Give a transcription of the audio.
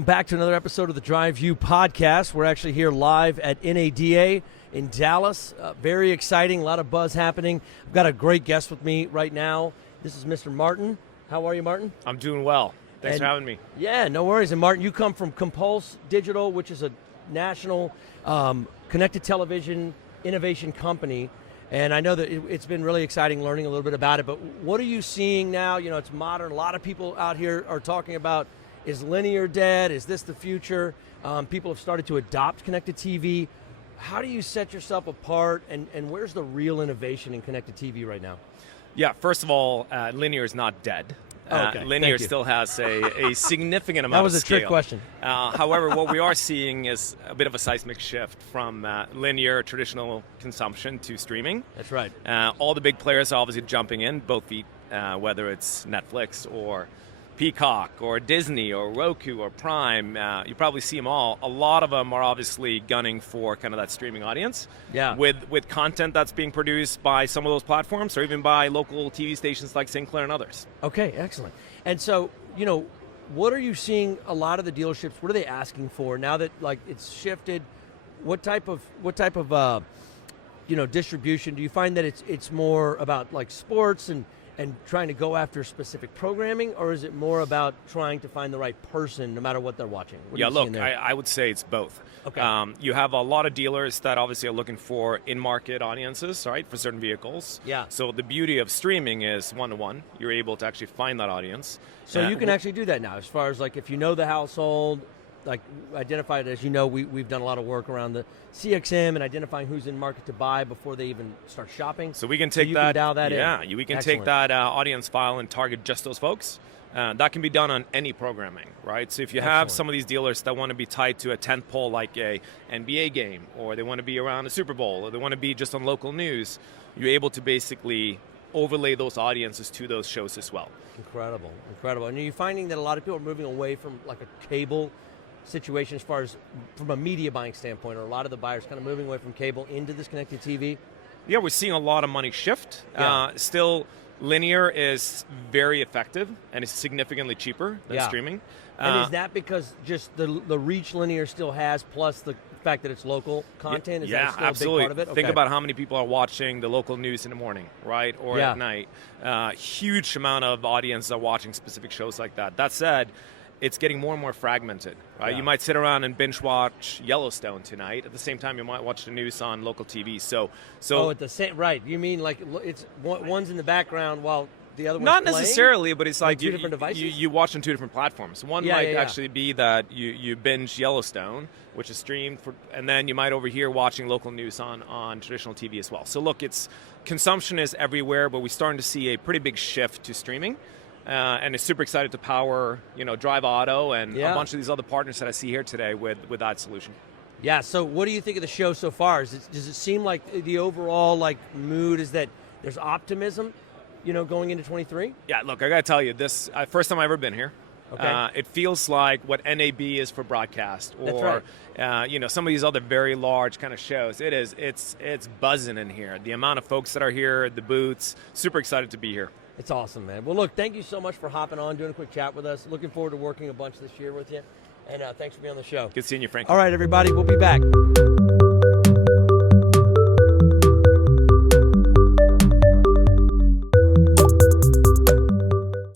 welcome back to another episode of the Drive View podcast. We're actually here live at NADA in Dallas. Very exciting, a lot of buzz happening. I've got a great guest with me right now. This is Mr. Martin. How are you, Martin? I'm doing well. Thanks for having me. Yeah, no worries. And Martin, you come from Compulse Digital, which is a national connected television innovation company. And I know that it's been really exciting learning a little bit about it, but what are you seeing now? You know, it's modern. A lot of people out here are talking about, is linear dead? Is this the future? People have started to adopt connected TV. How do you set yourself apart, and where's the real innovation in connected TV right now? Yeah, first of all, linear is not dead. Okay, linear still has a significant amount of scale. That was a trick question. However, what we are seeing is a bit of a seismic shift from linear traditional consumption to streaming. That's right. All the big players are obviously jumping in, both whether it's Netflix or Peacock or Disney or Roku or Prime. You probably see them all. A lot of them are obviously gunning for kind of that streaming audience. Yeah. With content that's being produced by some of those platforms or even by local TV stations like Sinclair and others. Okay, excellent. And so, you know, what are you seeing a lot of the dealerships, what are they asking for now that like it's shifted? What type of distribution? Do you find that it's more about like sports and trying to go after specific programming, or is it more about trying to find the right person no matter what they're watching? I would say it's both. Okay. You have a lot of dealers that obviously are looking for in-market audiences, right, for certain vehicles. Yeah. So the beauty of streaming is one-to-one. You're able to actually find that audience. So you can actually do that now, as far as like if you know the household, like identify it, as you know, we've done a lot of work around the CXM and identifying who's in market to buy before they even start shopping. So we can take that. Can dial that in. Yeah, we can take that audience file and target just those folks. That can be done on any programming, right? So if you have some of these dealers that want to be tied to a tentpole like a NBA game, or they want to be around a Super Bowl, or they want to be just on local news, you're able to basically overlay those audiences to those shows as well. Incredible. And are you finding that a lot of people are moving away from like a cable situation as far as from a media buying standpoint, or a lot of the buyers kind of moving away from cable into this connected TV? Yeah, we're seeing a lot of money shift. Yeah. Still, linear is very effective and is significantly cheaper than streaming. And is that because just the reach linear still has, plus the fact that it's local content? Is that still absolutely. a big part of it? Think about how many people are watching the local news in the morning, right, or at night. Huge amount of audience are watching specific shows like that. That said, it's getting more and more fragmented, right? Yeah. You might sit around and binge watch Yellowstone tonight. At the same time, you might watch the news on local TV. So at the same right? You mean like it's one's in the background while the other one's not playing? Necessarily, but it's like two different devices. You watch on two different platforms. One might actually be that you binge Yellowstone, which is streamed, and then you might over here watching local news on traditional TV as well. So look, consumption is everywhere, but we're starting to see a pretty big shift to streaming. And it's super excited to power, Drive Auto and a bunch of these other partners that I see here today with that solution. Yeah. So what do you think of the show so far? Does it seem like the overall mood is that there's optimism, going into 23? Yeah. Look, I got to tell you, this first time I've ever been here. Okay. It feels like what NAB is for broadcast, or That's right. Some of these other very large kind of shows. It's buzzing in here. The amount of folks that are here, the booths. Super excited to be here. It's awesome, man. Well, look, thank you so much for hopping on, doing a quick chat with us. Looking forward to working a bunch this year with you. And thanks for being on the show. Good seeing you, Frankie. All right, everybody, we'll be back.